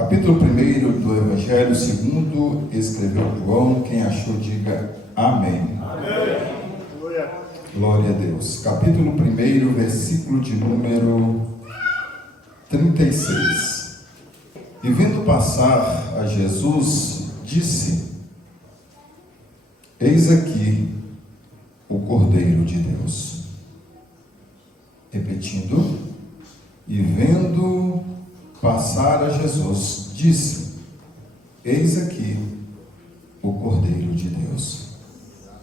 Capítulo 1 do Evangelho segundo escreveu João. Quem achou, diga amém. Amém. Glória a Deus. Capítulo 1, versículo de número 36. E vendo passar a Jesus, disse: Eis aqui o Cordeiro de Deus. Repetindo, e vendo passar a Jesus, disse: Eis aqui o Cordeiro de Deus.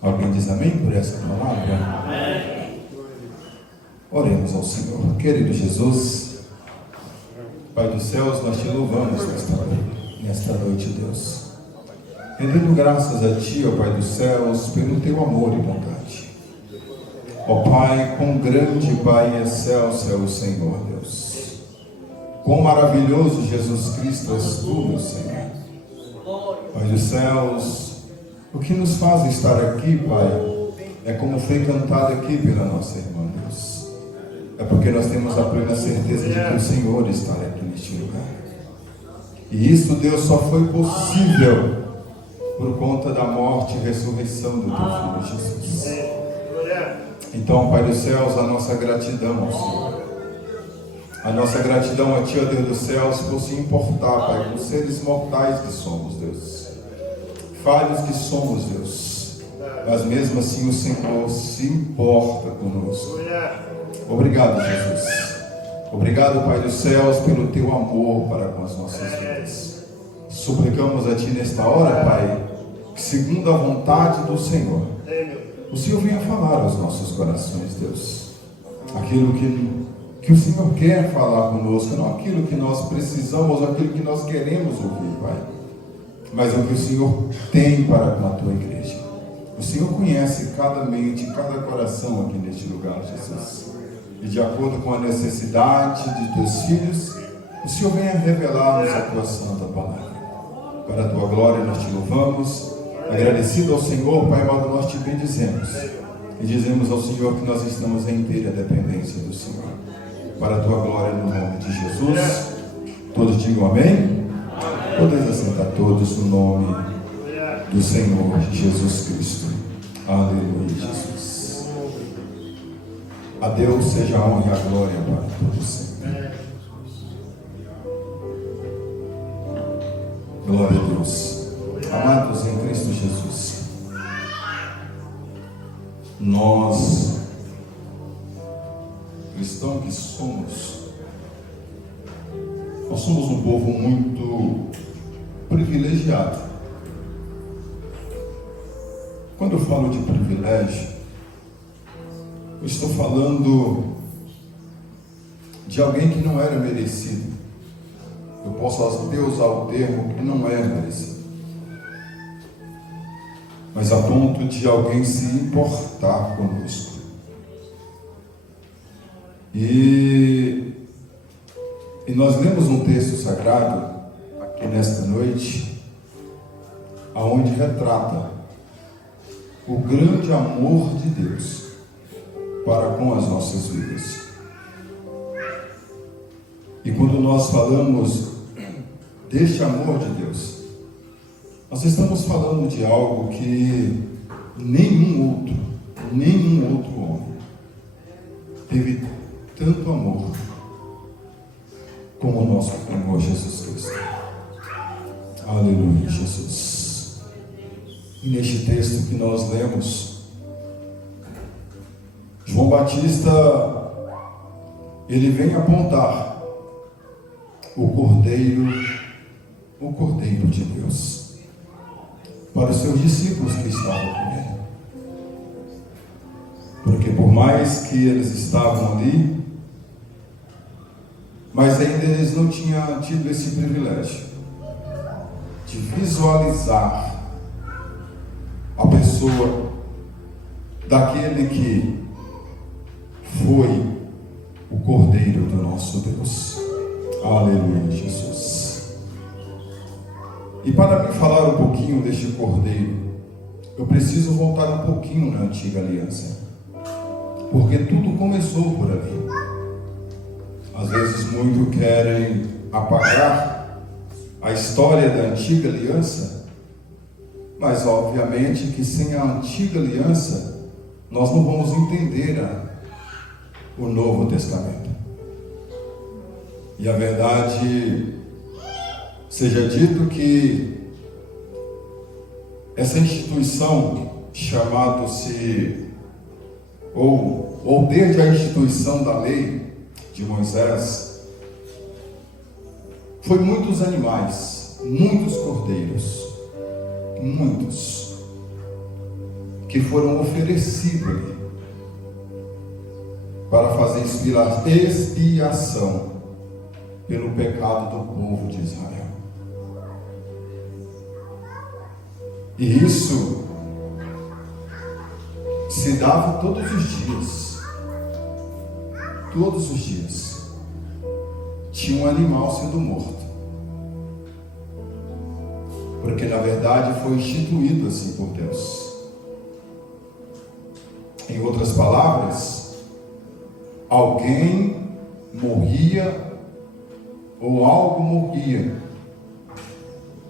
Alguém diz amém por essa palavra? Amém. Oremos ao Senhor. Querido Jesus, Pai dos céus, nós te louvamos nesta noite, Deus. Rendendo graças a Ti, ó Pai dos céus, pelo Teu amor e bondade. Ó Pai, quão grande, Pai, excelso é o Senhor, Deus. Quão maravilhoso, Jesus Cristo, és Tu, meu Senhor. Pai dos céus, o que nos faz estar aqui, Pai, é como foi cantado aqui pela nossa irmã, Deus. É porque nós temos a plena certeza de que o Senhor está aqui neste lugar. E isso, Deus, só foi possível por conta da morte e ressurreição do Teu Filho Jesus. Então, Pai dos céus, a nossa gratidão ao Senhor. A nossa gratidão a Ti, ó Deus dos céus, por se importar, Pai, com seres mortais que somos, Deus. Falhos que somos, Deus. Mas mesmo assim o Senhor se importa conosco. Obrigado, Jesus. Obrigado, Pai dos céus, pelo Teu amor para com as nossas vidas. Suplicamos a Ti nesta hora, Pai, que segundo a vontade do Senhor, o Senhor venha falar aos nossos corações, Deus. Aquilo que o Senhor quer falar conosco, não aquilo que nós precisamos, aquilo que nós queremos ouvir, Pai, mas é o que o Senhor tem para com a Tua igreja. O Senhor conhece cada mente, cada coração aqui neste lugar, Jesus. E de acordo com a necessidade de Teus filhos, o Senhor venha revelar-nos a Tua santa palavra. Para a Tua glória nós Te louvamos. Agradecido ao Senhor, Pai amado, nós Te bendizemos. E dizemos ao Senhor que nós estamos em inteira dependência do Senhor. Para a Tua glória, no nome de Jesus. Todos digam amém? Podemos assentar todos no nome do Senhor Jesus Cristo. Aleluia, Jesus. A Deus seja a honra e a glória para todos sempre. Glória a Deus. Amados em Cristo Jesus, nós, cristãos que somos, nós somos um povo muito privilegiado. Quando eu falo de privilégio, eu estou falando de alguém que não era merecido. Eu posso até usar o termo que não é merecido, mas a ponto de alguém se importar conosco. E nós lemos um texto sagrado aqui nesta noite, aonde retrata o grande amor de Deus para com as nossas vidas. E quando nós falamos deste amor de Deus, nós estamos falando de algo que nenhum outro homem teve tanto amor como o nosso Senhor Jesus Cristo. Aleluia, Jesus. E neste texto que nós lemos, João Batista, ele vem apontar o Cordeiro de Deus para os seus discípulos que estavam com ele. Porque por mais que eles estavam ali, mas ainda eles não tinham tido esse privilégio de visualizar a pessoa daquele que foi o Cordeiro do nosso Deus. Aleluia, Jesus. E para me falar um pouquinho deste Cordeiro, eu preciso voltar um pouquinho na antiga aliança, porque tudo começou por ali. Às vezes muitos querem apagar a história da antiga aliança, mas obviamente que sem a antiga aliança nós não vamos entender o Novo Testamento. E a verdade seja dito que essa instituição chamado-se, ou desde a instituição da lei de Moisés, foi muitos animais, muitos cordeiros, muitos, que foram oferecidos ali para fazer expiação pelo pecado do povo de Israel. E isso se dava todos os dias. Todos os dias tinha um animal sendo morto, porque na verdade foi instituído assim por Deus. Em outras palavras, alguém morria ou algo morria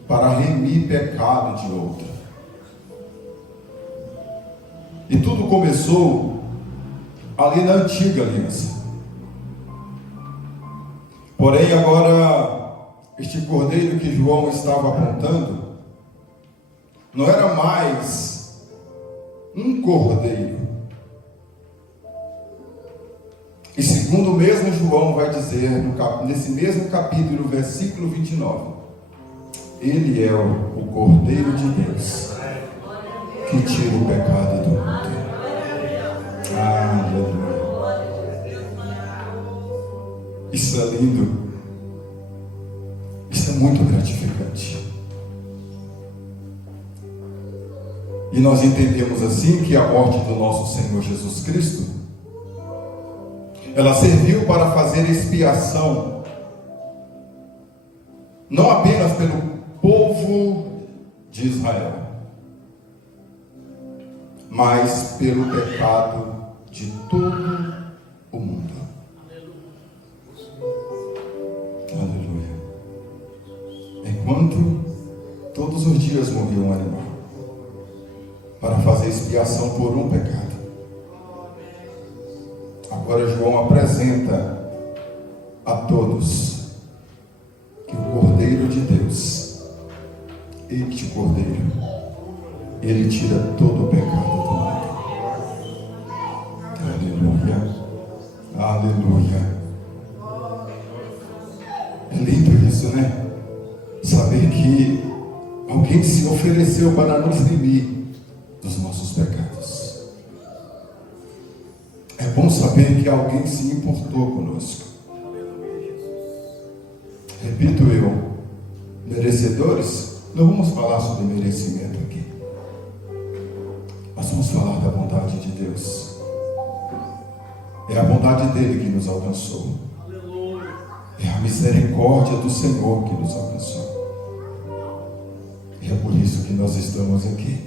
para remir pecado de outro. E tudo começou ali na antiga aliança. Porém, agora, este cordeiro que João estava apontando, não era mais um cordeiro. E segundo o mesmo João vai dizer, nesse mesmo capítulo, versículo 29, ele é o Cordeiro de Deus, que tira o pecado do mundo. Aleluia. Isso é lindo. Isso é muito gratificante. E nós entendemos assim que a morte do nosso Senhor Jesus Cristo, ela serviu para fazer expiação, não apenas pelo povo de Israel, mas pelo pecado de todo o mundo. Aleluia. Enquanto todos os dias morria um animal para fazer expiação por um pecado, agora João apresenta a todos que o Cordeiro de Deus, este Cordeiro, ele tira todo o pecado do mundo. Aleluia. Aleluia. É lindo isso, né? Saber que alguém se ofereceu para nos remir dos nossos pecados. É bom saber que alguém se importou conosco. Repito eu, merecedores, não vamos falar sobre merecimento aqui. Nós vamos falar da bondade de Deus. É a bondade dele que nos alcançou. É a misericórdia do Senhor que nos alcançou. E é por isso que nós estamos aqui.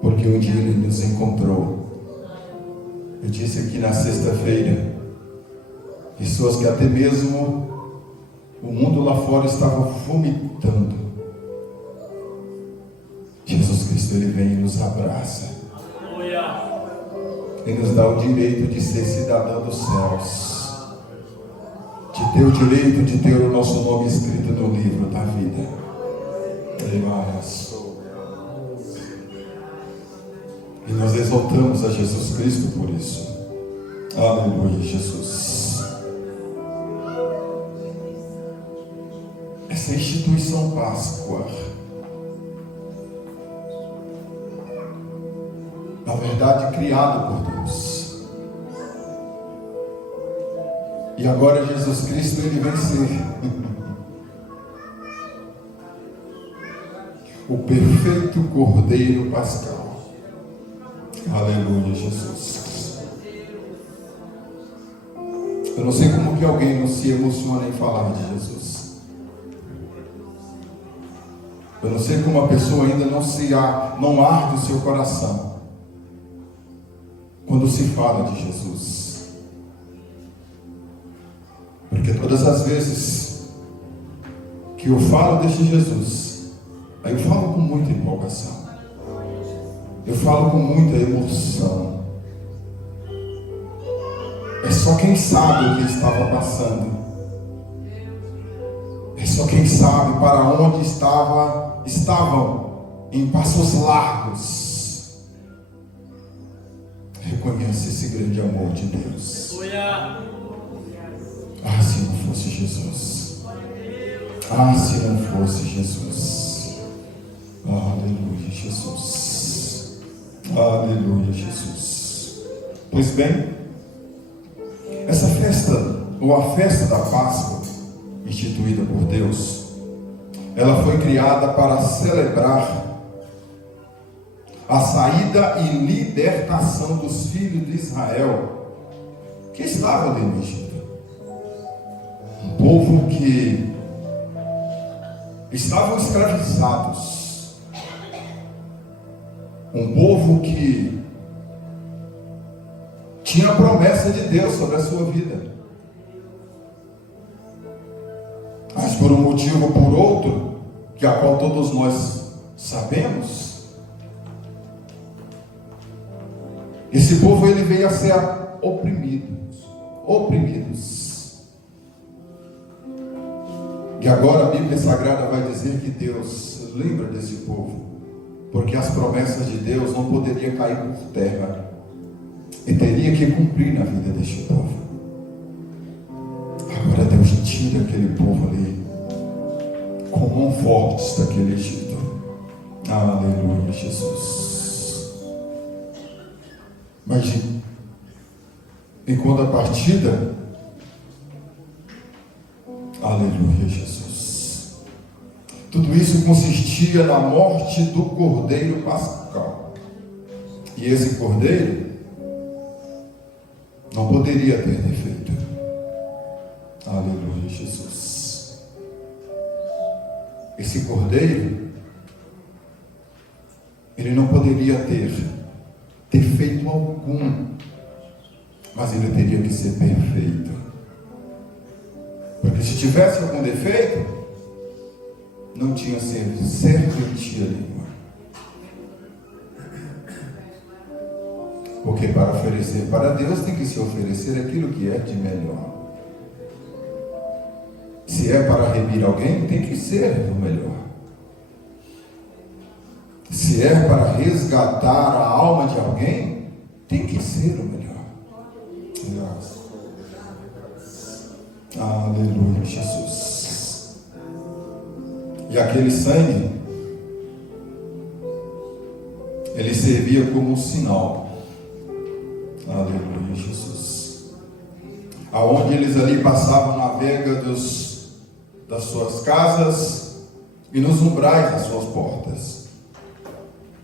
Porque um dia ele nos encontrou. Eu disse aqui na sexta-feira, pessoas que até mesmo o mundo lá fora estava vomitando. Jesus Cristo, ele vem e nos abraça. E nos dá o direito de ser cidadão dos céus, de ter o direito de ter o nosso nome escrito no livro da vida. E nós exaltamos a Jesus Cristo por isso. Aleluia, Jesus. Essa instituição Páscoa, na verdade, criado por Deus. E agora Jesus Cristo, ele vem ser o perfeito Cordeiro Pascal. Aleluia, Jesus. Eu não sei como que alguém não se emociona em falar de Jesus. Eu não sei como a pessoa ainda não arde o seu coração quando se fala de Jesus. Porque todas as vezes que eu falo deste Jesus, aí eu falo com muita empolgação, eu falo com muita emoção. É só quem sabe o que estava passando, é só quem sabe para onde estavam em passos largos, reconhece esse grande amor de Deus. Ah, se não fosse Jesus. Ah, se não fosse Jesus. Aleluia, Jesus. Aleluia, Jesus. Pois bem, essa festa, ou a festa da Páscoa, instituída por Deus, ela foi criada para celebrar a saída e libertação dos filhos de Israel que estavam ali no Egito. Um povo que estavam escravizados, um povo que tinha a promessa de Deus sobre a sua vida, mas por um motivo ou por outro, que a qual todos nós sabemos, esse povo ele veio a ser oprimidos. E agora a Bíblia Sagrada vai dizer que Deus lembra desse povo, porque as promessas de Deus não poderiam cair por terra, e teria que cumprir na vida deste povo. Agora Deus tira aquele povo ali com mão forte daquele Egito. Aleluia, Jesus. Imagine, em contrapartida, aleluia, Jesus, tudo isso consistia na morte do Cordeiro Pascal. E esse Cordeiro não poderia ter defeito. Aleluia, Jesus. Esse Cordeiro, ele não poderia ter defeito algum, mas ele teria que ser perfeito. Porque se tivesse algum defeito, não tinha serventia nenhuma. Porque para oferecer para Deus tem que se oferecer aquilo que é de melhor. Se é para remir alguém, tem que ser o melhor. Se é para resgatar a alma de alguém, tem que ser o melhor. Graças. Aleluia, Jesus. E aquele sangue, ele servia como um sinal. Aleluia, Jesus. Aonde eles ali passavam na vega das suas casas e nos umbrais das suas portas.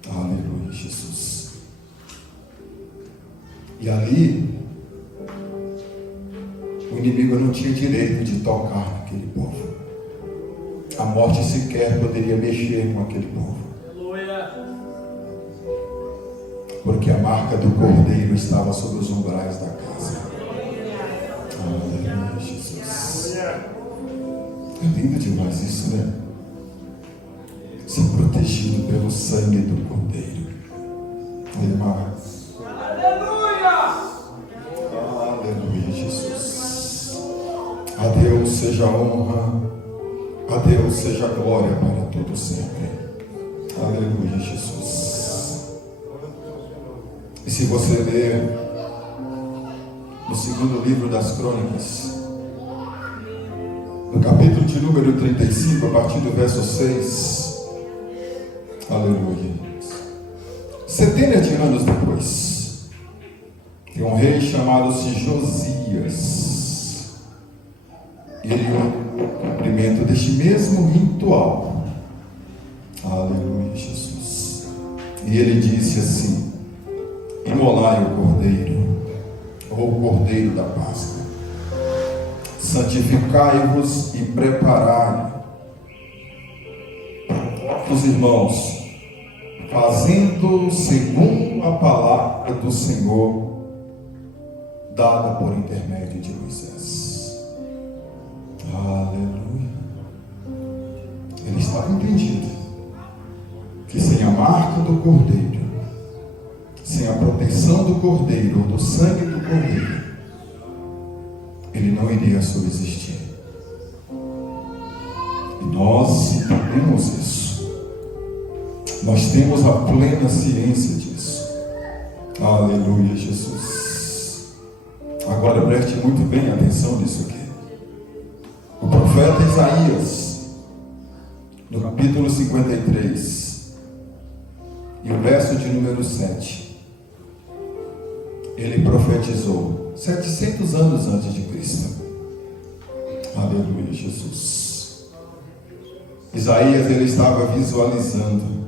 Aleluia, Jesus. E ali o inimigo não tinha direito de tocar naquele povo. A morte sequer poderia mexer com aquele povo. Porque a marca do Cordeiro estava sobre os umbrais da casa. Aleluia, Jesus. É lindo demais isso, né? Ser protegido pelo sangue do Cordeiro. Aleluia! Aleluia, Jesus. A Deus seja a honra, a Deus seja a glória para todo sempre. Aleluia, Jesus. E se você ler no segundo livro das Crônicas, no capítulo de número 35, a partir do verso 6, aleluia, centenas de anos depois, tem um rei chamado-se Josias, e ele, no cumprimento deste mesmo ritual, aleluia, Jesus, e ele disse assim: imolai o cordeiro, ou o cordeiro da Páscoa, santificai-vos e preparai os irmãos, fazendo segundo a palavra do Senhor, dada por intermédio de Moisés. marca do Cordeiro, sem a proteção do Cordeiro ou do sangue do Cordeiro, ele não iria subsistir. E nós entendemos isso. Nós temos a plena ciência disso. Aleluia, Jesus. Agora preste muito bem atenção nisso aqui. O profeta Isaías, no capítulo 53, e o verso de número 7, ele profetizou 700 anos antes de Cristo. Aleluia, Jesus. Isaías, ele estava visualizando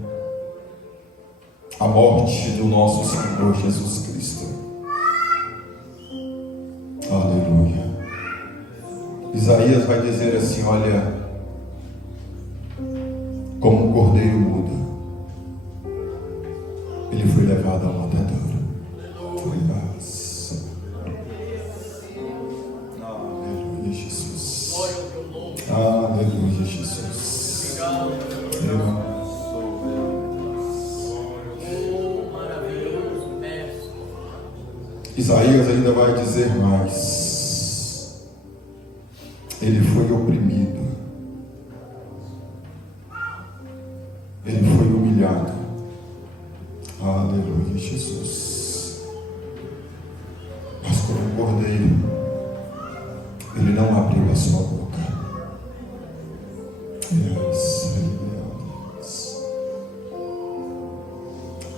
a morte do nosso Senhor Jesus Cristo. Aleluia. Isaías vai dizer assim: olha, como um cordeiro muda, ele foi levado ao matadouro. Aleluia, Jesus. Aleluia, Jesus. Isaías ainda vai dizer mais. Ele foi oprimido, ele foi humilhado. Aleluia, Jesus. Mas como um cordeiro, ele não abriu a sua boca.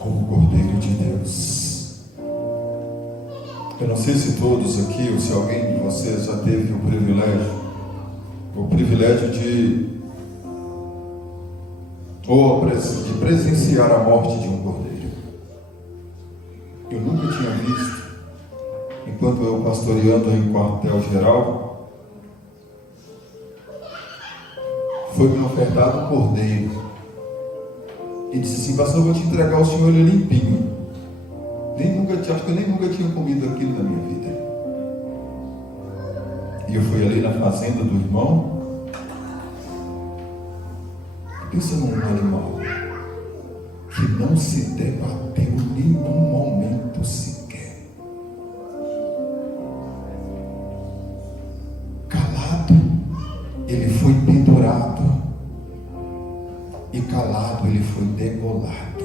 Como cordeiro de Deus. Eu não sei se todos aqui, ou se alguém de vocês já teve o privilégio de presenciar a morte de um cordeiro. Eu nunca tinha visto, enquanto eu pastoreando em quartel-geral, foi me ofertado um cordeiro e disse assim: pastor, eu vou te entregar o senhor ele limpinho. Acho que eu nem nunca tinha comido aquilo na minha vida. E eu fui ali na fazenda do irmão. Pensa num animal que não se debateu em nenhum momento sequer. Calado, ele foi pendurado. E calado, ele foi degolado.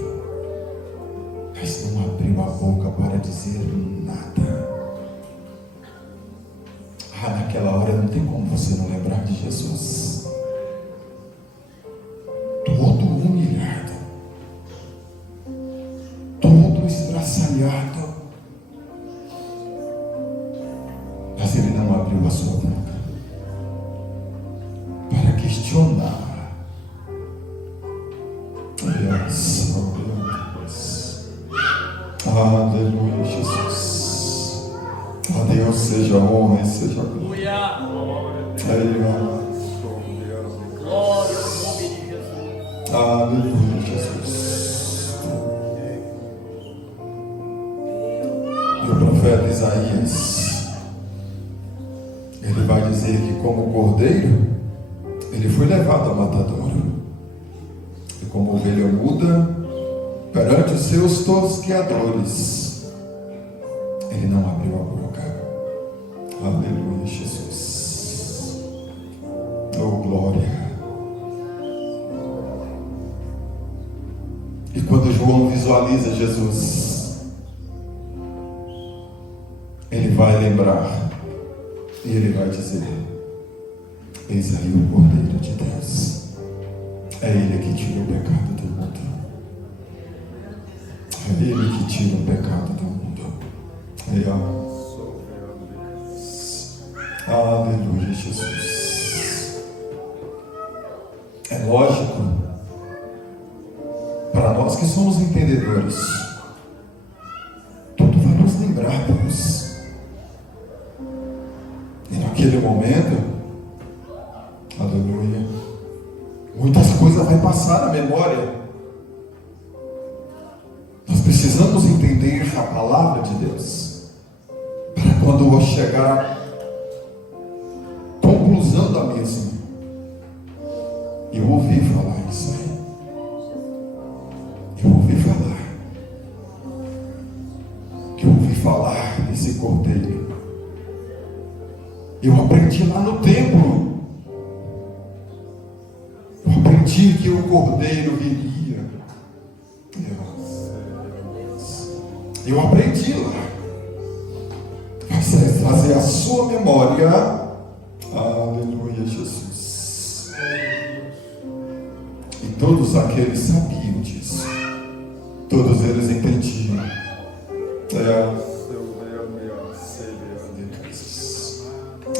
Mas não abriu a boca para dizer nada. Naquela hora não tem como você não lembrar de Jesus. Todo humilhado, todo estraçalhado, mas ele não abriu a sua boca para questionar. Aleluia, Jesus. A Deus seja a honra e seja a glória. Glória ao nome de Jesus. Aleluia, Jesus. E o profeta Isaías, ele vai dizer que como cordeiro, ele foi levado ao matadouro. E como ovelha muda perante os seus tosqueadores, ele não abriu a boca. Aleluia, Jesus. Oh, glória. E quando João visualiza Jesus, ele vai lembrar e ele vai dizer: eis aí o Cordeiro de Deus. É ele que tira o pecado do mundo. É ele que tira o pecado do mundo. Aleluia, Jesus. É lógico, para nós que somos entendedores, tudo vai nos lembrar, Deus. E naquele momento, aleluia, muitas coisas vão passar na memória. Nós precisamos entender a palavra de Deus, para quando chegar à conclusão da mesma, eu ouvi falar isso aí. Eu Eu aprendi lá no templo. Eu aprendi que o Cordeiro viria. Eu aprendi lá. Fazer a sua memória. Aleluia, Jesus. E todos aqueles sabiam disso. Todos eles entendiam.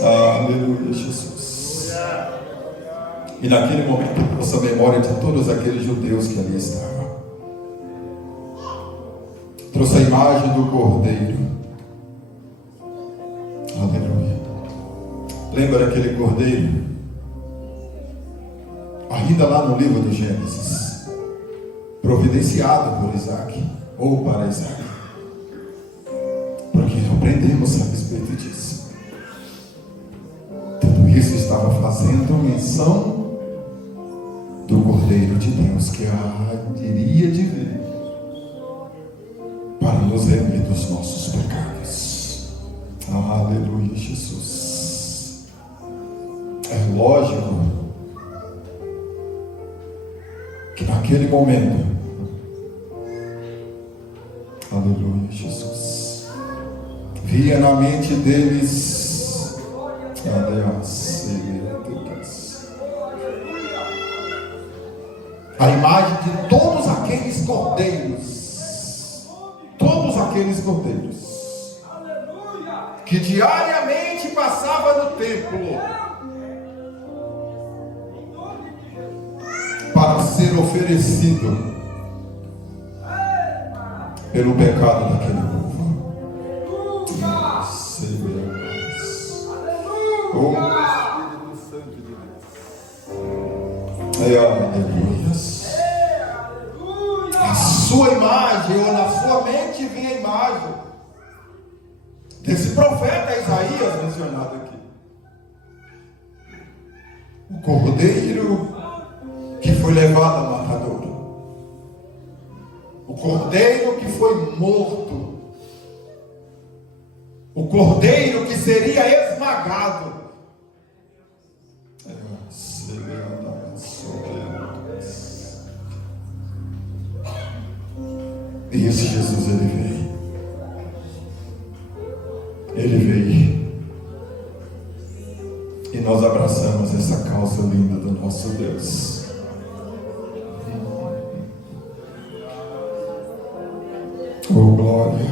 Aleluia, Jesus. E naquele momento, trouxe a memória de todos aqueles judeus que ali estavam. Trouxe a imagem do Cordeiro. Aleluia. Lembra daquele Cordeiro? Ainda lá no livro do Gênesis, providenciado por Isaac, ou para Isaac. Porque aprendemos a respeito disso. Tudo isso estava fazendo menção do Cordeiro de Deus que iria de vir para nos remir dos nossos pecados. Aleluia, Jesus. É lógico que naquele momento, aleluia, Jesus, via na mente deles, a imagem de todos aqueles cordeiros, que diariamente passava no templo para ser oferecido pelo pecado daquele povo. Aleluia. A sua imagem, ou na sua mente vinha a imagem desse profeta Isaías mencionado aqui. O Cordeiro que foi levado ao matadouro. O Cordeiro que foi morto. O Cordeiro que seria esmagado. E esse Jesus, ele veio. E nós abraçamos essa causa linda do nosso Deus. Oh, glória.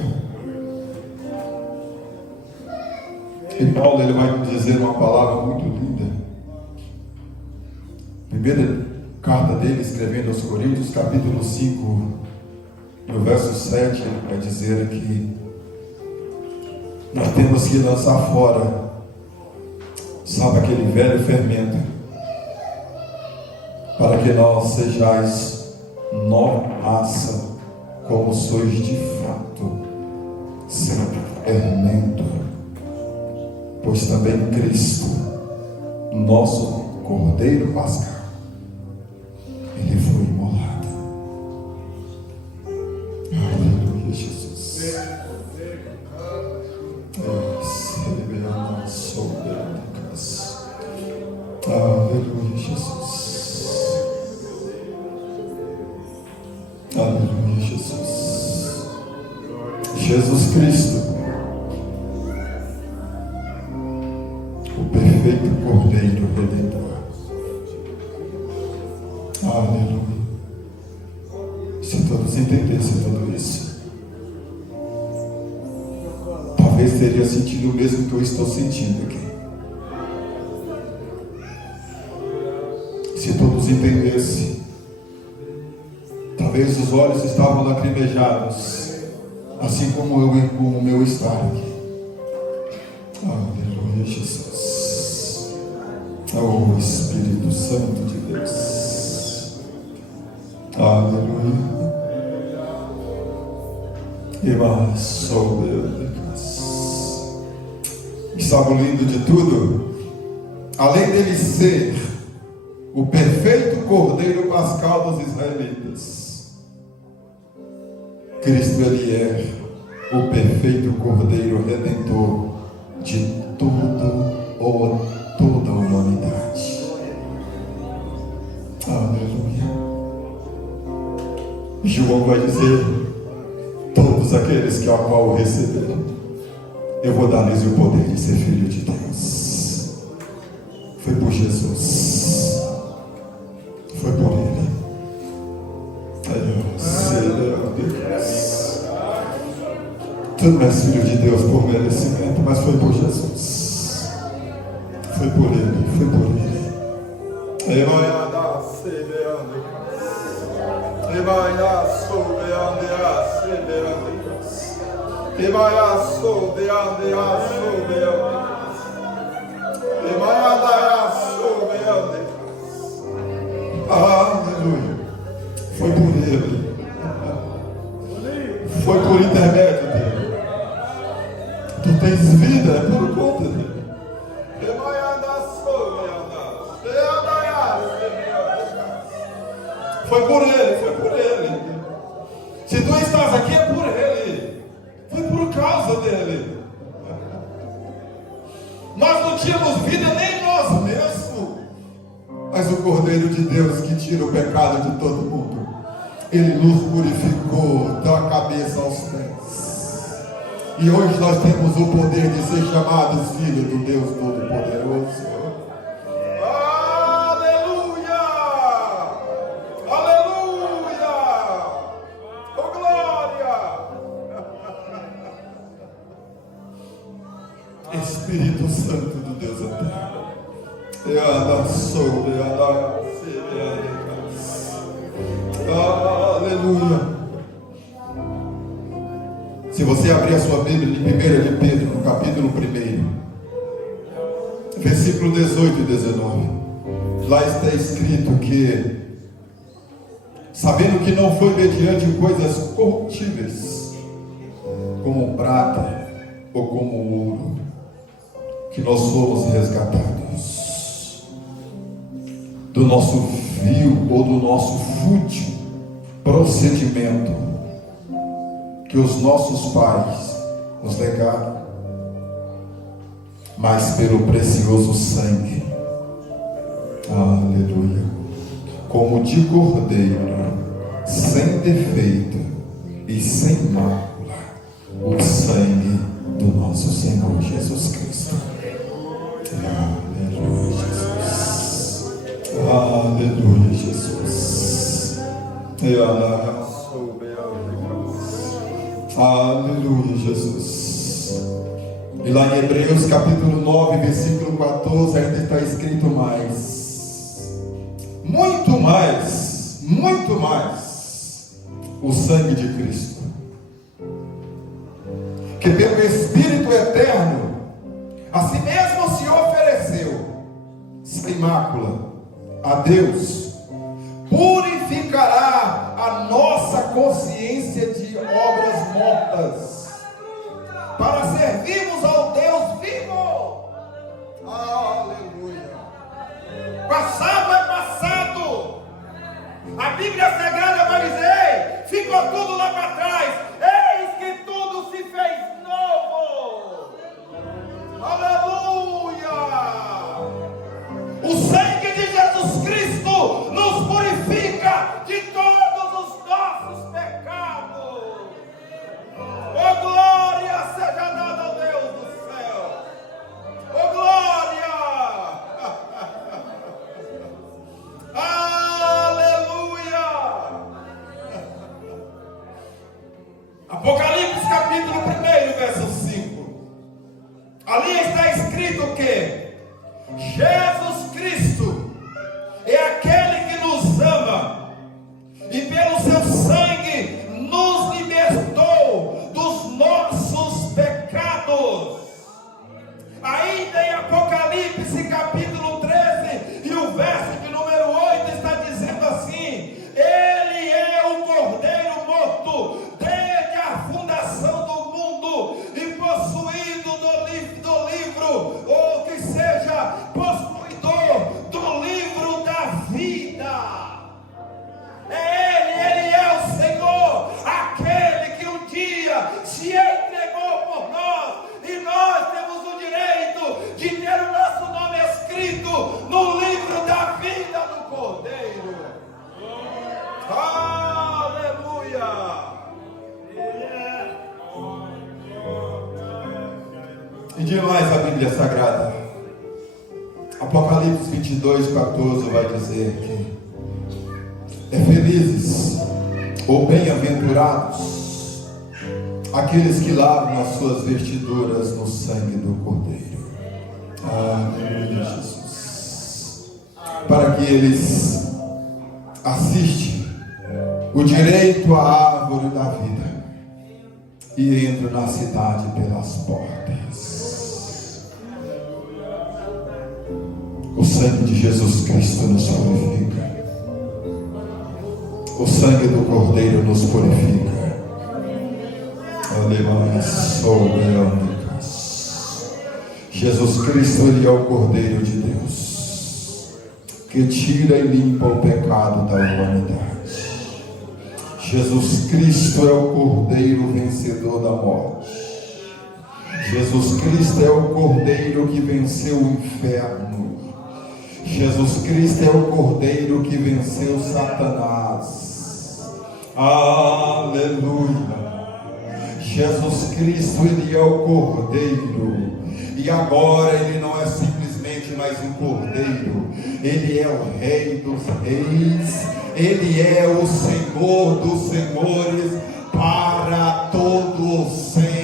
E Paulo, ele vai nos dizer uma palavra muito linda. Primeira carta dele, escrevendo aos Coríntios, capítulo 5, no verso 7, ele vai dizer que nós temos que lançar fora, sabe, aquele velho fermento, para que nós sejais nova raça, como sois de fato, sem fermento. Pois também Cristo, nosso Cordeiro Pascal, ele foi imolado. Aleluia, Jesus. Aleluia, Jesus. Aleluia, Jesus. Jesus Cristo, o perfeito Cordeiro Redentor. Aleluia. Se todos entendessem tudo isso, talvez teria sentido o mesmo que eu estou sentindo aqui. Se todos entendessem, talvez os olhos estavam lacrimejados, assim como o meu estar aqui. Aleluia, Jesus. Oh, Espírito Santo de Deus. Aleluia. E mais sou Deus. E sabe o lindo de tudo? Além dele ser o perfeito Cordeiro Pascal dos israelitas, Cristo, ele é o perfeito Cordeiro Redentor de todo ou a toda a humanidade. Aleluia. João vai dizer: todos aqueles que a qual receberam, eu vou dar-lhes o poder de ser filho de Deus. Foi por Jesus, foi por Ele. Tu não és filho de Deus por merecimento, mas foi por Jesus. Foi por Ele, foi por Ele. Aleluia. Foi por Ele. Foi por intermédio dele. Tu tens vida, é por conta dele. Foi por Ele, foi por Ele. Se tu estás aqui é por Ele. Foi por causa dele. Nós não tínhamos vida nem nós mesmos. Mas o Cordeiro de Deus que tira o pecado de todo mundo, Ele nos purificou da cabeça aos pés. E hoje nós temos o poder de ser chamados filhos do Deus Todo-Poderoso. Aleluia! Aleluia! Oh, glória! Espírito Santo do Deus eterno. Aleluia. Se você abrir a sua Bíblia em 1 de Pedro, no capítulo 1, versículo 18 e 19, lá está escrito que, sabendo que não foi mediante coisas corruptíveis, como prata ou como ouro, que nós fomos resgatados do nosso vil ou do nosso fútil procedimento que os nossos pais nos legaram, mas pelo precioso sangue, aleluia, como de cordeiro, sem defeito e sem mácula, o sangue do nosso Senhor Jesus Cristo. Aleluia, Jesus. Aleluia, Jesus. Aleluia, Jesus. E lá em Hebreus capítulo 9, versículo 14, ainda está escrito mais. Muito mais o sangue de Cristo, que pelo Espírito eterno a si mesmo se ofereceu sem mácula a Deus, purificará a nossa consciência de obras mortas, para servirmos ao Deus vivo. Aleluia. Passado é passado. A Bíblia Sagrada vai dizer: ficou tudo lá para trás, eis que tudo se fez novo. Aleluia. O sangue de Jesus Cristo nos purifica de todos os nossos pecados. Oh, glória seja dada ao Deus do céu. Oh, glória. Aleluia. Apocalipse capítulo 1, verso 5. Ali está escrito que Jesus Cristo no livro da vida do Cordeiro. Aleluia! E demais a Bíblia Sagrada, Apocalipse 22:14 vai dizer que felizes ou bem-aventurados aqueles que lavam as suas vestiduras no sangue do Cordeiro. Aleluia, Jesus. Para que eles assistem o direito à árvore da vida e entram na cidade pelas portas. O sangue de Jesus Cristo nos purifica. O sangue do Cordeiro nos purifica. Aleluia. Jesus Cristo, Ele é o Cordeiro de Deus, que tira e limpa o pecado da humanidade. Jesus Cristo é o Cordeiro vencedor da morte. Jesus Cristo é o Cordeiro que venceu o inferno. Jesus Cristo é o Cordeiro que venceu Satanás. Aleluia. Jesus Cristo, Ele é o Cordeiro. E agora Ele não é simplesmente mais um Cordeiro. Ele é o Rei dos Reis. Ele é o Senhor dos Senhores para todo sempre.